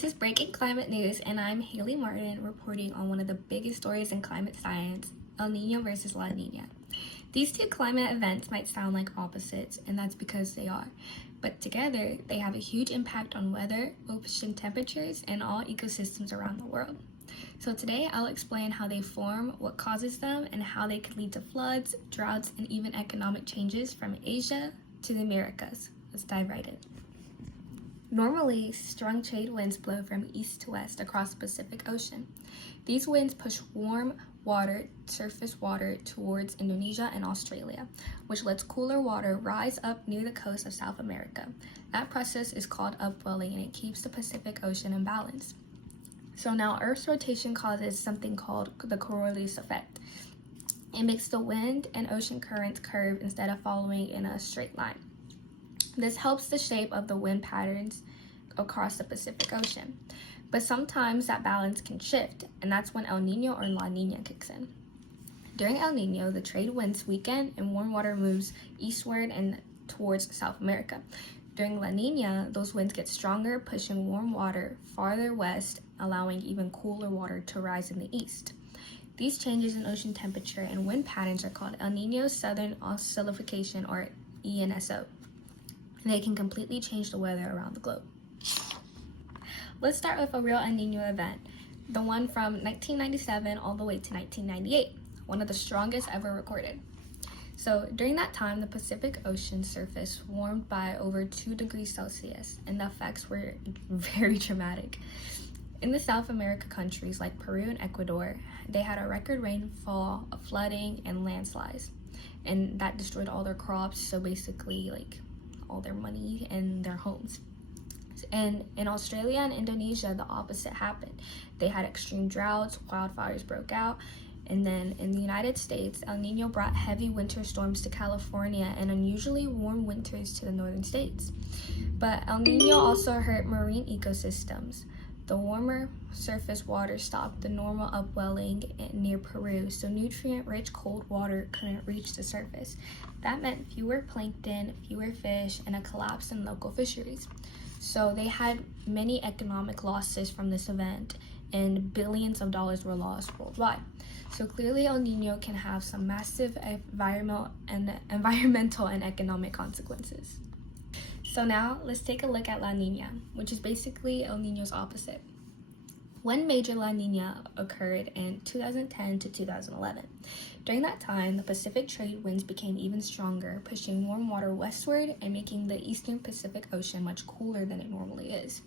This is Breaking Climate News, and I'm Haley Martin reporting on one of the biggest stories in climate science, El Niño versus La Niña. These two climate events might sound like opposites, and that's because they are. But together, they have a huge impact on weather, ocean temperatures, and all ecosystems around the world. So today, I'll explain how they form, what causes them, and how they could lead to floods, droughts, and even economic changes from Asia to the Americas. Let's dive right in. Normally, strong trade winds blow from east to west across the Pacific Ocean. These winds push warm water, surface water, towards Indonesia and Australia, which lets cooler water rise up near the coast of South America. That process is called upwelling, and it keeps the Pacific Ocean in balance. So now Earth's rotation causes something called the Coriolis effect. It makes the wind and ocean currents curve instead of following in a straight line. This helps the shape of the wind patterns across the Pacific Ocean. But sometimes that balance can shift, and that's when El Niño or La Niña kicks in. During El Niño, the trade winds weaken and warm water moves eastward and towards South America. During La Niña, those winds get stronger, pushing warm water farther west, allowing even cooler water to rise in the east. These changes in ocean temperature and wind patterns are called El Niño Southern Oscillification, or ENSO. They can completely change the weather around the globe. Let's start with a real El Niño event, the one from 1997 all the way to 1998, one of the strongest ever recorded. So during that time, the Pacific Ocean surface warmed by over 2 degrees Celsius, and the effects were very dramatic. In the South America countries like Peru and Ecuador, they had a record rainfall, flooding, and landslides, and that destroyed all their crops, so basically all their money and their homes. And in Australia and Indonesia, the opposite happened. They had extreme droughts, wildfires broke out, and then in the United States, El Niño brought heavy winter storms to California and unusually warm winters to the northern states. But El Niño also hurt marine ecosystems. The warmer surface water stopped the normal upwelling near Peru, so nutrient-rich cold water couldn't reach the surface. That meant fewer plankton, fewer fish, and a collapse in local fisheries. So they had many economic losses from this event, and billions of dollars were lost worldwide. So clearly El Niño can have some massive environmental and economic consequences. So now let's take a look at La Niña, which is basically El Niño's opposite. One major La Niña occurred in 2010 to 2011. During that time, the Pacific trade winds became even stronger, pushing warm water westward and making the eastern Pacific Ocean much cooler than it normally is.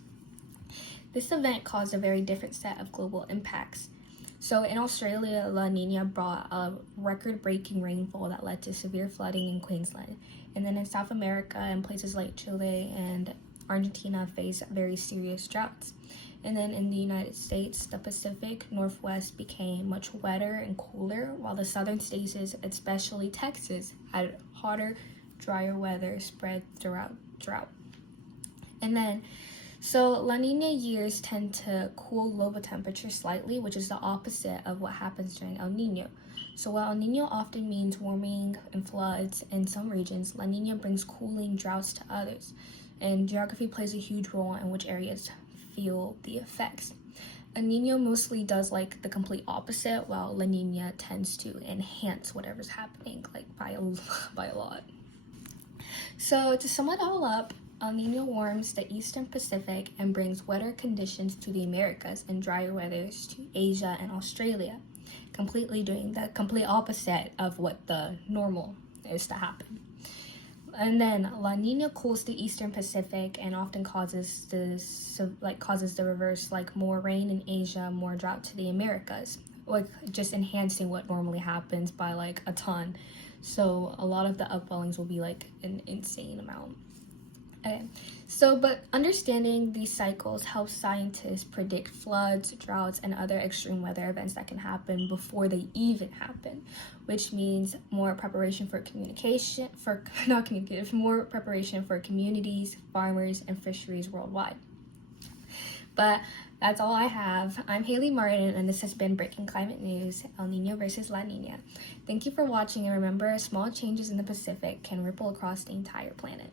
This event caused a very different set of global impacts. So in Australia, La Niña brought a record-breaking rainfall that led to severe flooding in Queensland. And then in South America and places like Chile and Argentina faced very serious droughts. And then in the United States, the Pacific Northwest became much wetter and cooler, while the southern states, especially Texas, had hotter, drier weather spread throughout drought. And then, so La Niña years tend to cool global temperature slightly, which is the opposite of what happens during El Niño. So while El Niño often means warming and floods in some regions, La Niña brings cooling droughts to others. And geography plays a huge role in which areas feel the effects. El Niño mostly does the complete opposite, while La Niña tends to enhance whatever's happening by a lot. So to sum it all up, El Niño warms the eastern Pacific and brings wetter conditions to the Americas and drier weathers to Asia and Australia, completely doing the complete opposite of what the normal is to happen. And then La Niña cools the eastern Pacific and often causes the reverse, more rain in Asia, more drought to the Americas, just enhancing what normally happens by a ton. So a lot of the upwellings will be an insane amount. Okay, but understanding these cycles helps scientists predict floods, droughts, and other extreme weather events that can happen before they even happen, which means more preparation for more preparation for communities, farmers, and fisheries worldwide. But that's all I have. I'm Haley Martin, and this has been Breaking Climate News, El Niño versus La Niña. Thank you for watching, and remember, small changes in the Pacific can ripple across the entire planet.